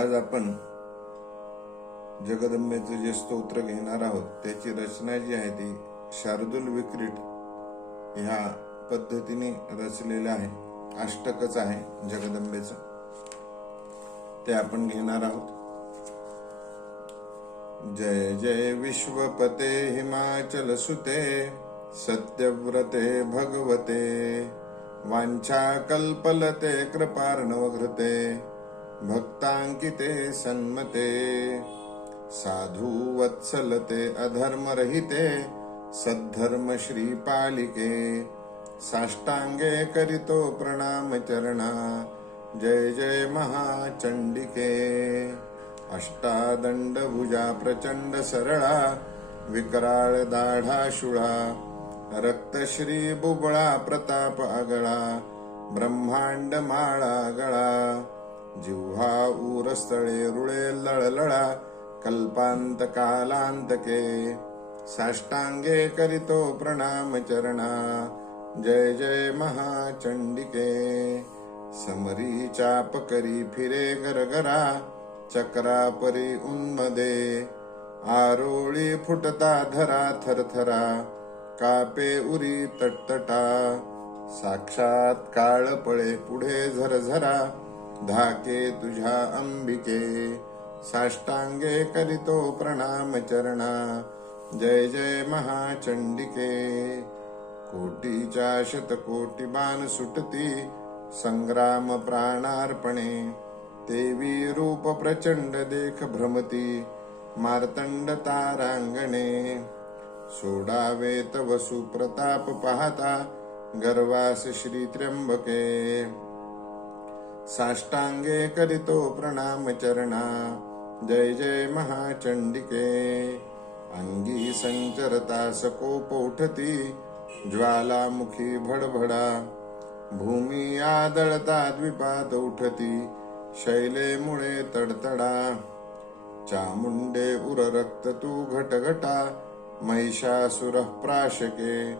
आज आपण जगदंबेचं जे स्तोत्र घेणार आहोत त्याची रचना जी आहे ती शार्दूल विक्रीट ह्या पद्धतीने रचलेलं आहे. अष्टकच आहे जगदंबेचं. ते आपण घेणार आहोत. जय जय विश्वपते हिमाचल सुते सत्यव्रते भगवते वाञ्छा कल्पलते कृपार्णवघृते. भक्तांकिते सन्मते साधु वत्सलते अधर्मरहिते सद्धर्म श्रीपालिके साष्टांगे करितो प्रणाम चरणा जय जय महाचंडिके अष्टादंड भुजा प्रचंड सरळा विकराळ दाढा शुळा, रक्तश्री बुबळा प्रताप आगळा ब्रह्मांड जिव्हा उरस्थळे रुळे लळलळा कल्पांत कालांतके साष्टांगे करितो प्रणाम चरणा, जय जय महाचंडिके समरी चाप करी फिरे गरगरा चक्रा परी उन्मदे। आरोळी फुटता धरा थरथरा, कापे उरी तटतटा। साक्षात काळ पळे पुढे झरझरा धाके तुझ्या अंबिके, साष्टांगे करीतो प्रणाम चरणा। जय जय महाचंडिके। कोटीच्या शतकोटी बाण सुटती, संग्राम प्राणार्पणे। देवी रूप प्रचंड देख भ्रमती, मार्तंड तारांगणे। सोडावे तव सुप्रताप पाहता, गर्वास श्री त्र्यंबके। साष्टांगे करितो प्रणाम चरणा। जय जय महाचंडिके। अंगी संचरता सकोप उठती, ज्वालामुखी भडभडा। भूमी आदळता द्विपात उठती शैलेमुळे तडतडा। चामुंडे उर रक्त तू घटघटा, महिषासुर प्राशके।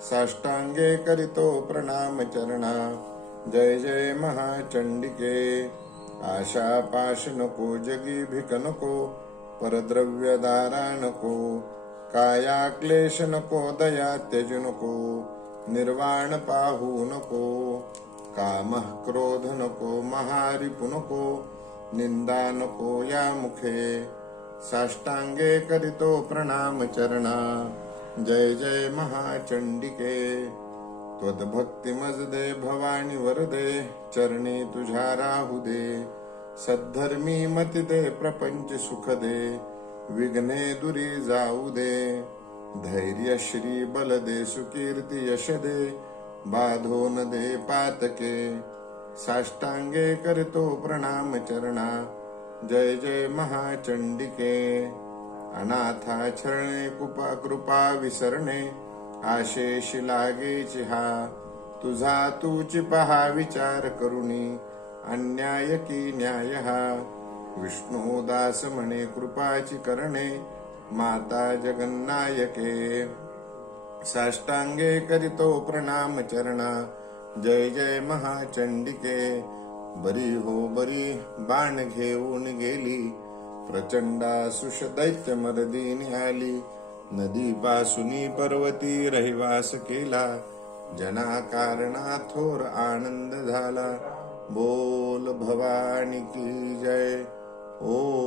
साष्टांगे करितो प्रणाम चरणा। जय जय महाचंडिके। आशा पाश नको जगी भिक नको परद्रव्य दारा नको काया क्लेश नको दया त्यज नको निर्वाण पाहू नको काम क्रोध नको महारिपु नको निंदा नको या मुखे। साष्टांगे करितो प्रणाम चरणा। जय जय महाचंडिके। त्वद्भक्ती मजदे भवानी वरदे, चरणी तुझ्या राहू दे सद्धर्मी मती दे प्रपंच सुख दे विघ्ने दुरी जाऊ दे धैर्य श्री बल दे सुकीर्ती यश दे बाधो न दे पातके। साष्टांगे करतो प्रणाम चरणा, जय जय महाचंडिके अनाथा छरणे कृपा कृपा विसरणे। आशेष लागे हा तुझा तूच पहा विचार करुणी. अन्याय की न्याय हा. विष्णू दास म्हणे कृपाची करणे. माता जगन्नायके. साष्टांगे करितो प्रणाम चरणा. जय जय महाचंडिके. बरी हो बरी बाण घेऊन गेली. प्रचंडा सुष दैत्य मर्दीने आली. नदी पासुनी पर्वती रहिवास केला. जना कारणा थोर आनंद झाला. बोल भवानी की जय. ओ